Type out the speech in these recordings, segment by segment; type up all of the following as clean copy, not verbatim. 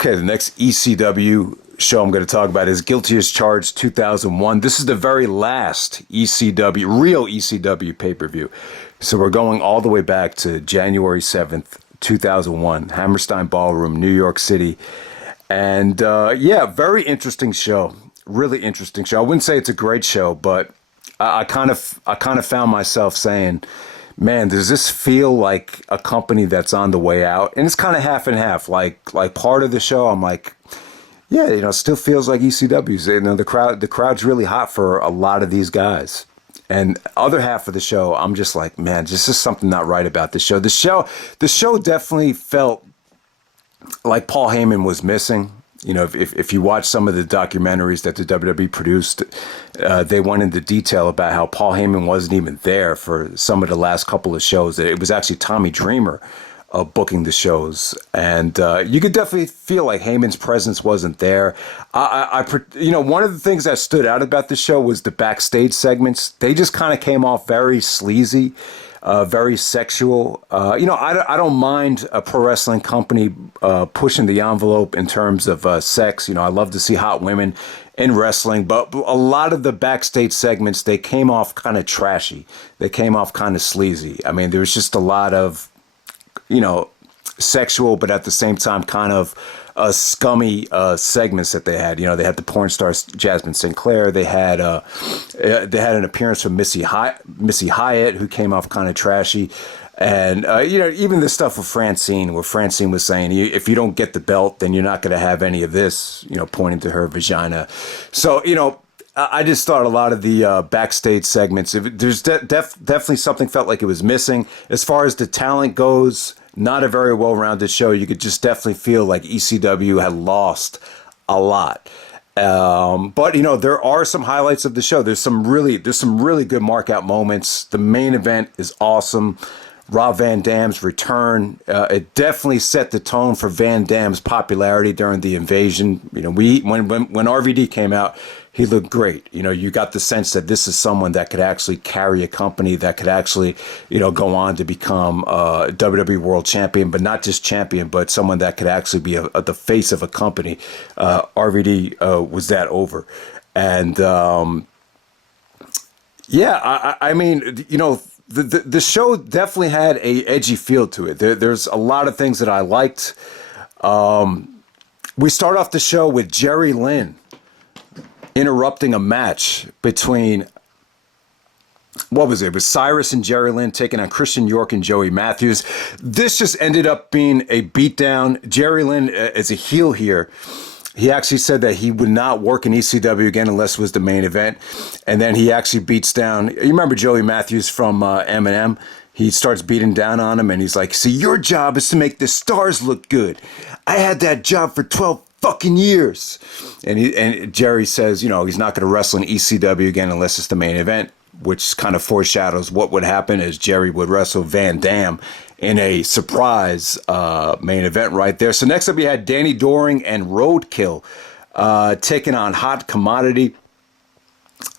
Okay, the next ECW show I'm going to talk about is Guilty as Charged 2001. This is the very last real ECW pay-per-view. So we're going all the way back to January 7th, 2001, Hammerstein Ballroom, New York City. And yeah, very interesting show. Really interesting show. I wouldn't say it's a great show, but I kind of found myself saying, man, does this feel like a company that's on the way out? And it's kind of half and half. Like part of the show, I'm like, yeah, it still feels like ECW's. The crowd's really hot for a lot of these guys. And other half of the show, I'm just like, man, this is something not right about the show. The show definitely felt like Paul Heyman was missing. If you watch some of the documentaries that the WWE produced, they went into detail about how Paul Heyman wasn't even there for some of the last couple of shows. It was actually Tommy Dreamer booking the shows, and you could definitely feel like Heyman's presence wasn't there. One of the things that stood out about the show was the backstage segments. They just kind of came off very sleazy. Very sexual. I don't mind a pro wrestling company pushing the envelope in terms of sex. I love to see hot women in wrestling, but a lot of the backstage segments, they came off kind of trashy. They came off kind of sleazy. I mean, there was just a lot of, sexual, but at the same time kind of scummy segments that they had. They had the porn star Jasmine Sinclair. They had an appearance from Missy Hyatt, who came off kind of trashy. And, even the stuff with Francine, where Francine was saying, if you don't get the belt, then you're not going to have any of this, pointing to her vagina. So, I just thought a lot of the backstage segments, there's definitely something felt like it was missing. As far as the talent goes, not a very well-rounded show. You could just definitely feel like ECW had lost a lot. But there are some highlights of the show. There's some really good mark-out moments. The main event is awesome. Rob Van Dam's return. It definitely set the tone for Van Dam's popularity during the invasion. When RVD came out, he looked great. You got the sense that this is someone that could actually carry a company, that could actually, go on to become WWE World Champion, but not just champion, but someone that could actually be the face of a company. RVD was that over. And I mean, the show definitely had a edgy feel to it. There's a lot of things that I liked. We start off the show with Jerry Lynn interrupting a match between, what was it? It was Cyrus and Jerry Lynn taking on Christian York and Joey Matthews. This just ended up being a beatdown. Jerry Lynn, as a heel here, he actually said that he would not work in ECW again unless it was the main event. And then he actually beats down, you remember Joey Matthews from Eminem? He starts beating down on him, and he's like, see, your job is to make the stars look good. I had that job for 12 fucking years. And Jerry says, he's not going to wrestle in ECW again unless it's the main event, which kind of foreshadows what would happen as Jerry would wrestle Van Dam in a surprise main event right there. So next up, you had Danny Doring and Roadkill taking on Hot Commodity.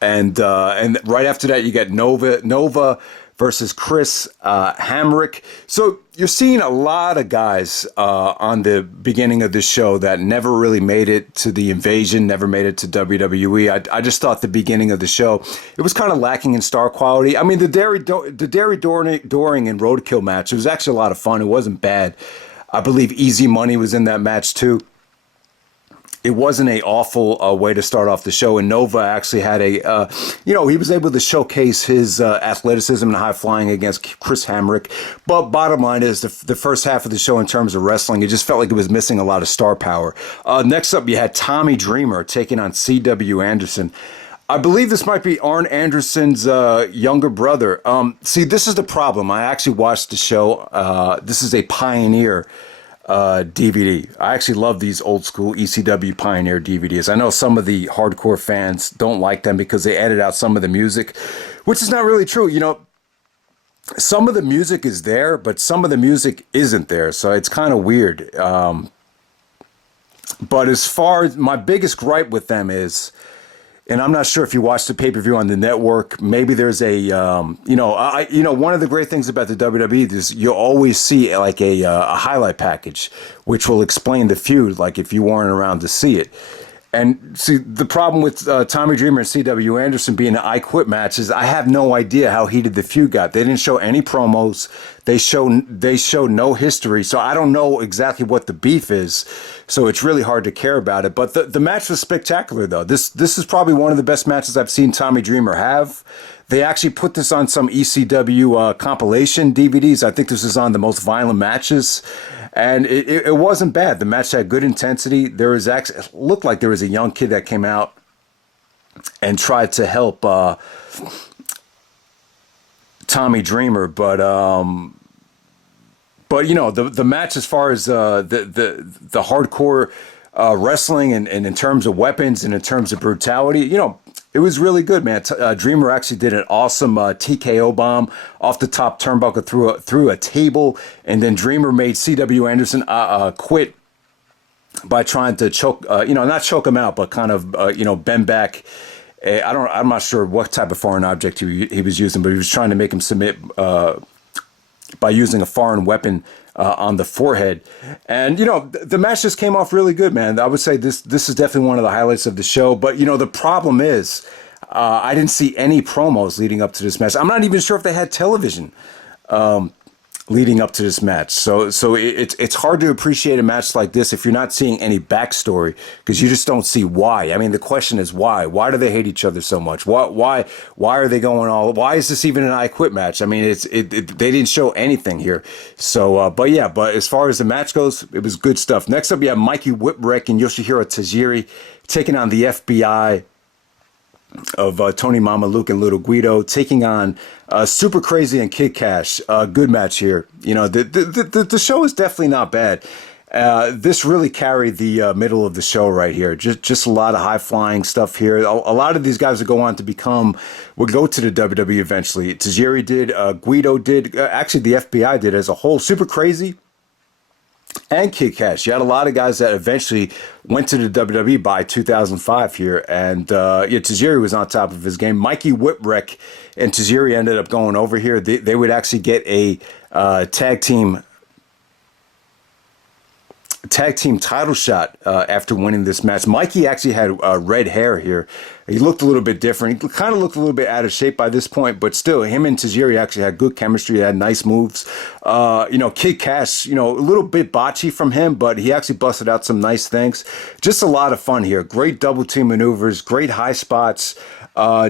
And right after that, you got Nova versus Chris Hamrick. So you're seeing a lot of guys on the beginning of this show that never really made it to the invasion, never made it to WWE. I just thought the beginning of the show, it was kind of lacking in star quality. I mean, the Doring and Roadkill match, it was actually a lot of fun. It wasn't bad. I believe Easy Money was in that match too. It wasn't an awful way to start off the show, and Nova actually had he was able to showcase his athleticism and high flying against Chris Hamrick. But bottom line is, the first half of the show in terms of wrestling, it just felt like it was missing a lot of star power. Next up, you had Tommy Dreamer taking on C.W. Anderson. I believe this might be Arn Anderson's younger brother. See, this is the problem. I actually watched the show. This is a Pioneer DVD. I actually love these old school ECW Pioneer DVDs. I know some of the hardcore fans don't like them because they edit out some of the music, which is not really true. Some of the music is there, but some of the music isn't there. So it's kind of weird. But as far as my biggest gripe with them is, and I'm not sure if you watched the pay-per-view on the network. Maybe there's a, one of the great things about the WWE is you'll always see like a highlight package, which will explain the feud, like if you weren't around to see it. And see, the problem with Tommy Dreamer and C.W. Anderson being an I Quit match is I have no idea how heated the feud got. They didn't show any promos. They show no history. So I don't know exactly what the beef is. So it's really hard to care about it. But the match was spectacular, though. This is probably one of the best matches I've seen Tommy Dreamer have. They actually put this on some ECW compilation DVDs. I think this is on the most violent matches. And it wasn't bad. The match had good intensity. There was actually, it looked like there was a young kid that came out and tried to help Tommy Dreamer, but you know, the match as far as the hardcore wrestling and in terms of weapons and in terms of brutality, you know, it was really good, man. Dreamer actually did an awesome TKO bomb off the top turnbuckle through a table, and then Dreamer made C.W. Anderson quit by trying to choke, not choke him out, but kind of, bend back. I'm not sure what type of foreign object he was using, but he was trying to make him submit by using a foreign weapon on the forehead. And, the match just came off really good, man. I would say this is definitely one of the highlights of the show. But, the problem is I didn't see any promos leading up to this match. I'm not even sure if they had television leading up to this match. So it's hard to appreciate a match like this if you're not seeing any backstory, because you just don't see why. I mean, the question is why? Why do they hate each other so much? Why are they going all? Why is this even an I Quit match? I mean, they didn't show anything here. So, but as far as the match goes, it was good stuff. Next up, you have Mikey Shipwreck and Yoshiro Tajiri taking on the FBI of Tony Mamaluke and Little Guido, taking on Super Crazy and Kid Kash. Good match here. The show is definitely not bad. This really carried the middle of the show right here. Just a lot of high flying stuff here. A lot of these guys would go on to would go to the WWE eventually. Tajiri did, Guido did, actually the FBI did as a whole. Super Crazy and Kid Kash. You had a lot of guys that eventually went to the WWE by 2005 here. And Tajiri was on top of his game. Mikey Shipwreck and Tajiri ended up going over here. They would actually get a tag team title shot after winning this match. Mikey actually had red hair here. He looked a little bit different. He kind of looked a little bit out of shape by this point, but still, him and Tajiri actually had good chemistry. They had nice moves. Kid Kash, a little bit botchy from him, but he actually busted out some nice things. Just a lot of fun here. Great double team maneuvers, great high spots.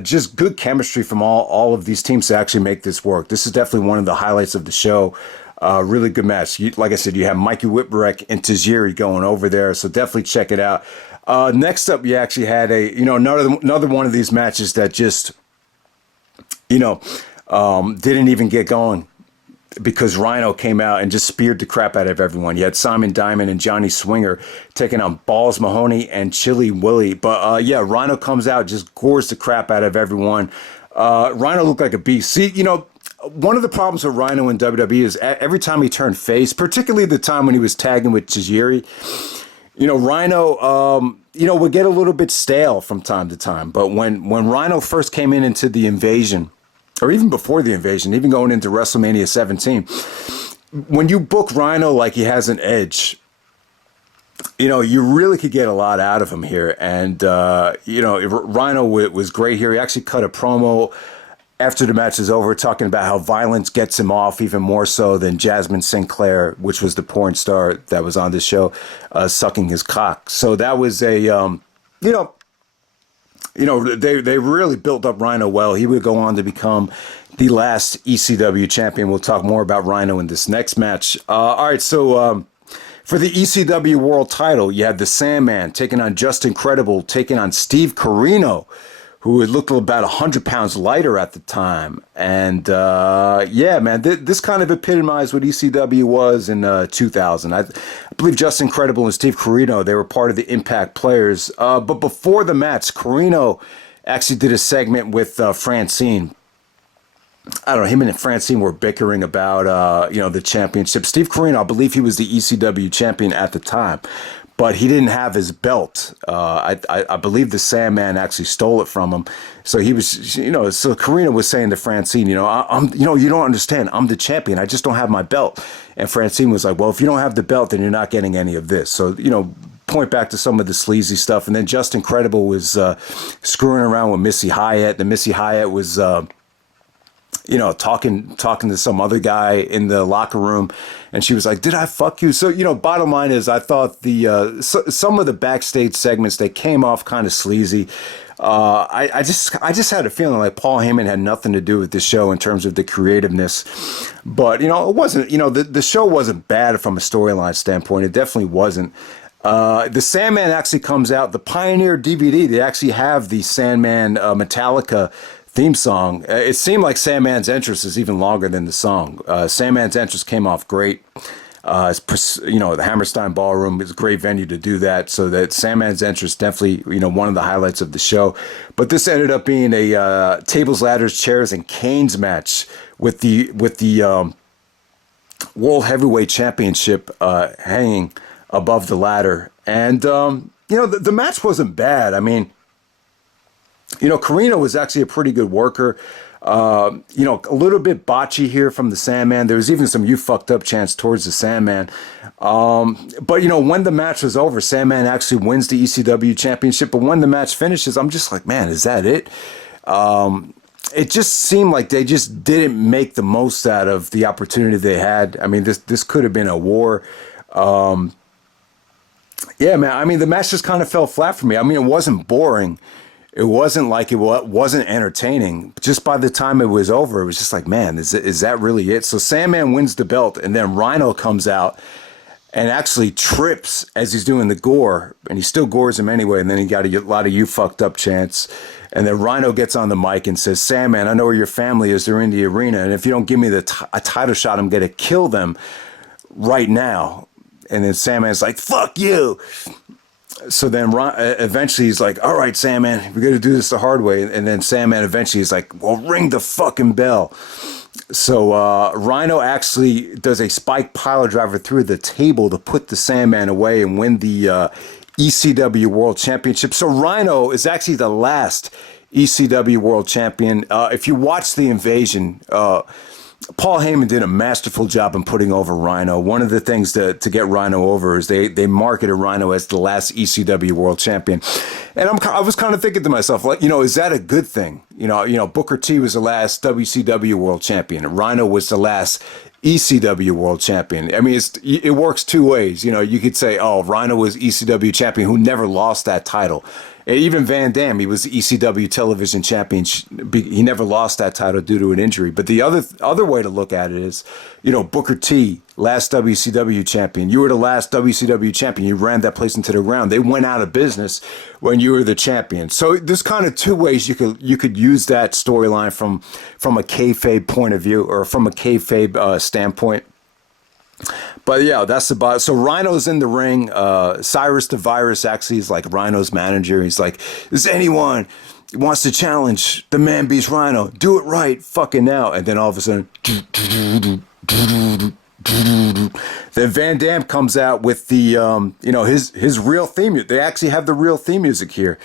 Just good chemistry from all of these teams to actually make this work. This is definitely one of the highlights of the show. Really good match. Like I said, you have Mikey Shipwreck and Tajiri going over there, so definitely check it out. Next up, you actually had another one of these matches that just didn't even get going because Rhino came out and just speared the crap out of everyone. You had Simon Diamond and Johnny Swinger taking on Balls Mahoney and Chili Willie. But Rhino comes out, just gores the crap out of everyone. Rhino looked like a beast. See, one of the problems with Rhino in WWE is every time he turned face, particularly the time when he was tagging with Tajiri, Rhino, would get a little bit stale from time to time. But when Rhino first came into the Invasion, or even before the Invasion, even going into WrestleMania 17, when you book Rhino like he has an edge, you really could get a lot out of him here. And, Rhino was great here. He actually cut a promo after the match is over, talking about how violence gets him off even more so than Jasmine Sinclair, which was the porn star that was on this show, sucking his cock. So that was they really built up Rhino well. He would go on to become the last ECW champion. We'll talk more about Rhino in this next match. All right, so for the ECW world title, you had the Sandman taking on Justin Credible, taking on Steve Corino, who had looked about 100 pounds lighter at the time. And, this kind of epitomized what ECW was in 2000. I believe Justin Credible and Steve Corino, they were part of the Impact Players. But before the match, Corino actually did a segment with Francine. I don't know, him and Francine were bickering about, the championship. Steve Corino, I believe he was the ECW champion at the time. but he didn't have his belt. I believe the Sandman actually stole it from him. So he was, you know, so Corino was saying to Francine, you know, I'm, you know, you don't understand. I'm the champion. I just don't have my belt. And Francine was like, well, if you don't have the belt, then you're not getting any of this. So, you know, point back to some of the sleazy stuff. And then Justin Credible was screwing around with Missy Hyatt. And Missy Hyatt was, you know, talking to some other guy in the locker room, and she was like, "Did I fuck you?" So, you know, bottom line is, I thought the some of the backstage segments, they came off kind of sleazy. I just had a feeling like Paul Heyman had nothing to do with the show in terms of the creativeness. But, you know, it wasn't, you know, the show wasn't bad from a storyline standpoint. It definitely wasn't. The Sandman actually comes out, the Pioneer DVD, they actually have the Sandman Metallica theme song. It seemed like Sandman's entrance is even longer than the song. Sandman's entrance came off great. You know, the Hammerstein Ballroom is a great venue to do that. So that Sandman's entrance definitely, you know, one of the highlights of the show. But this ended up being a tables, ladders, chairs, and canes match with the World Heavyweight Championship hanging above the ladder. And you know, the match wasn't bad. I mean, you know, Corino was actually a pretty good worker. You know, a little bit botchy here from the Sandman. There was even some "you fucked up" chants towards the Sandman. But, you know, when the match was over, Sandman actually wins the ECW championship. But when the match finishes, I'm just like, man, is that it? It just seemed like they just didn't make the most out of the opportunity they had. I mean, this could have been a war. Yeah, man. I mean, the match just kind of fell flat for me. I mean, it wasn't boring. It wasn't like it wasn't entertaining. Just by the time it was over, it was just like, man, is that really it? So Sandman wins the belt, and then Rhino comes out and actually trips as he's doing the gore, and he still gores him anyway, and then he got a lot of "you fucked up" chants. And then Rhino gets on the mic and says, "Sandman, I know where your family is. They're in the arena, and if you don't give me a title shot, I'm going to kill them right now." And then Sandman's like, "Fuck you." So then eventually he's like, "All right, Sandman, we're going to do this the hard way." And then Sandman eventually is like, "Well, ring the fucking bell." So Rhino actually does a spike pile driver through the table to put the Sandman away and win the ECW World Championship. So Rhino is actually the last ECW World Champion. If you watch the Invasion, Paul Heyman did a masterful job in putting over Rhino. One of the things to get Rhino over is they marketed Rhino as the last ECW World Champion, and I was kind of thinking to myself, like, you know, is that a good thing? You know, Booker T was the last WCW World Champion. Rhino was the last ECW World Champion. I mean, it works two ways. You know, you could say, oh, Rhino was ECW champion who never lost that title. Even Van Dam, he was the ECW television champion. He never lost that title due to an injury. But the other way to look at it is, you know, Booker T, last WCW champion. You were the last WCW champion. You ran that place into the ground. They went out of business when you were the champion. So there's kind of two ways you could use that storyline from a kayfabe point of view, or from a kayfabe standpoint. But yeah, that's about it. So Rhino's in the ring. Cyrus the Virus actually is like Rhino's manager. He's like, "Is anyone wants to challenge the Man Beast Rhino? Do it right fucking now." And then all of a sudden, then Van Dam comes out with the you know, his real theme. They actually have the real theme music here,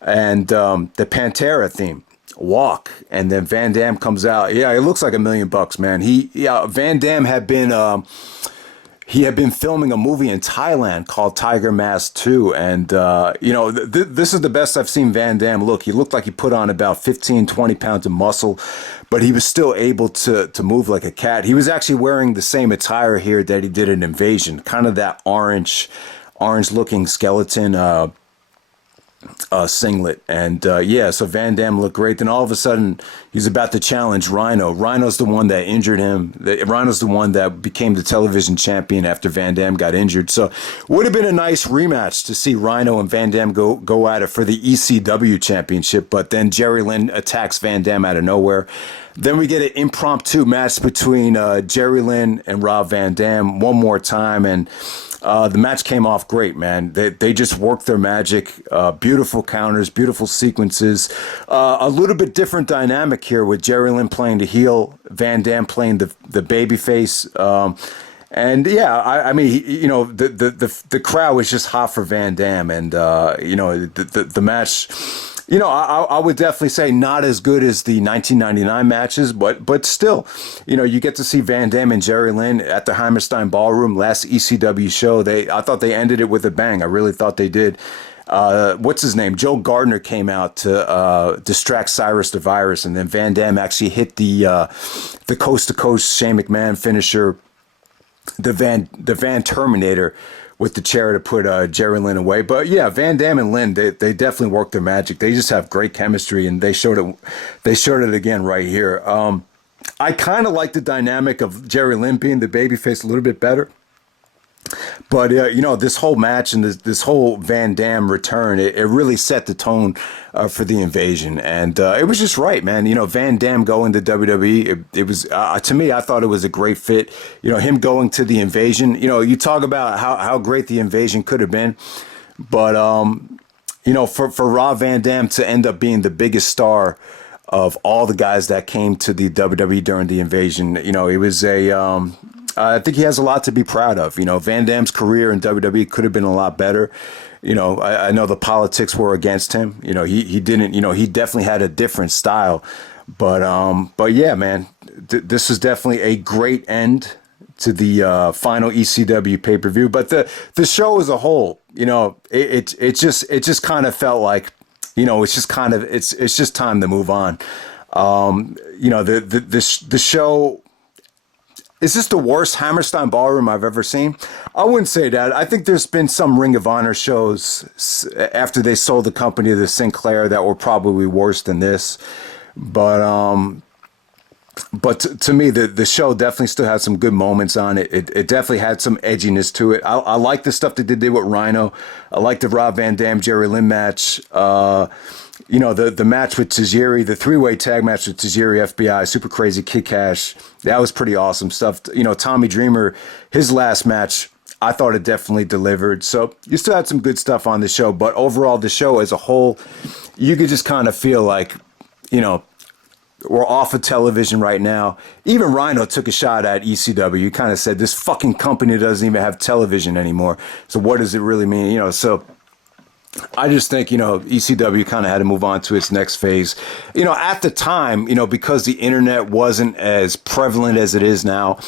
and the Pantera theme. Walk. And then Van Dam comes out. Yeah, it looks like $1 million, man. Van Dam had been he had been filming a movie in Thailand called Tiger Mask 2, and you know, this is the best I've seen Van Dam look. He looked like he put on about 15-20 pounds of muscle, but he was still able to move like a cat. He was actually wearing the same attire here that he did in Invasion, kind of that orange looking skeleton singlet. And yeah, so Van Dam looked great. Then all of a sudden he's about to challenge Rhino. Rhino's the one that injured him. Rhino's the one that became the television champion after Van Dam got injured. So would have been a nice rematch to see Rhino and Van Dam go at it for the ECW championship. But then Jerry Lynn attacks Van Dam out of nowhere. Then we get an impromptu match between Jerry Lynn and Rob Van Dam one more time, and the match came off great, man. They just worked their magic. Beautiful counters, beautiful sequences. A little bit different dynamic here with Jerry Lynn playing the heel, Van Dam playing the baby face. And yeah, I mean, the crowd was just hot for Van Dam, and the match. I would definitely say not as good as the 1999 matches, but still, you get to see Van Dam and Jerry Lynn at the Hammerstein Ballroom last ECW show. I thought they ended it with a bang. I really thought they did. What's his name? Joe Gardner came out to distract Cyrus the Virus, and then Van Dam actually hit the coast to coast Shane McMahon finisher, the Van Terminator, with the chair to put Jerry Lynn away. But yeah, Van Dam and Lynn, they definitely work their magic. They just have great chemistry, and they showed it. They showed it again right here. I kind of like the dynamic of Jerry Lynn being the babyface a little bit better. But this whole match and this whole Van Dam return, it really set the tone for the Invasion, and it was just right, man. Van Dam going to WWE, it was to me, I thought it was a great fit. Him going to the Invasion. You talk about how great the Invasion could have been, but for Rob Van Dam to end up being the biggest star of all the guys that came to the WWE during the Invasion, it was a. I think he has a lot to be proud of. Van Dam's career in WWE could have been a lot better. I know the politics were against him. He didn't. He definitely had a different style. But yeah, man, this was definitely a great end to the final ECW pay-per-view. But the show as a whole, it just kind of felt like, it's just time to move on. The show. Is this the worst Hammerstein Ballroom I've ever seen? I wouldn't say that. I think there's been some Ring of Honor shows after they sold the company to Sinclair that were probably worse than this. But to me, the show definitely still had some good moments on it. It definitely had some edginess to it. I like the stuff that they did with Rhino. I like the Rob Van Dam, Jerry Lynn match. The match with Tajiri, the three-way tag match with Tajiri, FBI, Super Crazy Kid Kash, that was pretty awesome stuff. Tommy Dreamer, his last match, I thought it definitely delivered. So you still had some good stuff on the show, but overall, the show as a whole, you could just kind of feel like, we're off of television right now. Even Rhino took a shot at ECW. He kind of said, this fucking company doesn't even have television anymore. So what does it really mean? So I just think, ECW kind of had to move on to its next phase. At the time, because the internet wasn't as prevalent as it is now,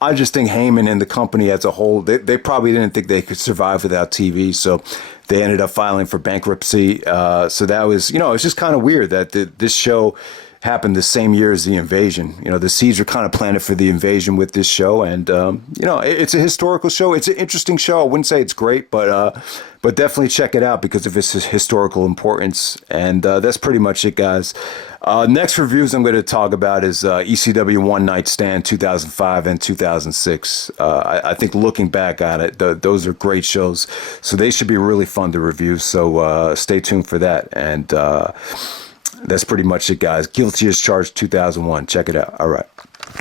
I just think Heyman and the company as a whole, they probably didn't think they could survive without TV. So they ended up filing for bankruptcy. So that was, it's just kind of weird that this show happened the same year as the Invasion. The seeds were kind of planted for the Invasion with this show, and it's a historical show. It's an interesting show. I wouldn't say it's great, but definitely check it out because of its historical importance. And that's pretty much it, guys. Next reviews I'm going to talk about is ECW One Night Stand 2005 and 2006. I think looking back on it, those are great shows, so they should be really fun to review. So stay tuned for that. And that's pretty much it, guys. Guilty as Charged 2001. Check it out. All right.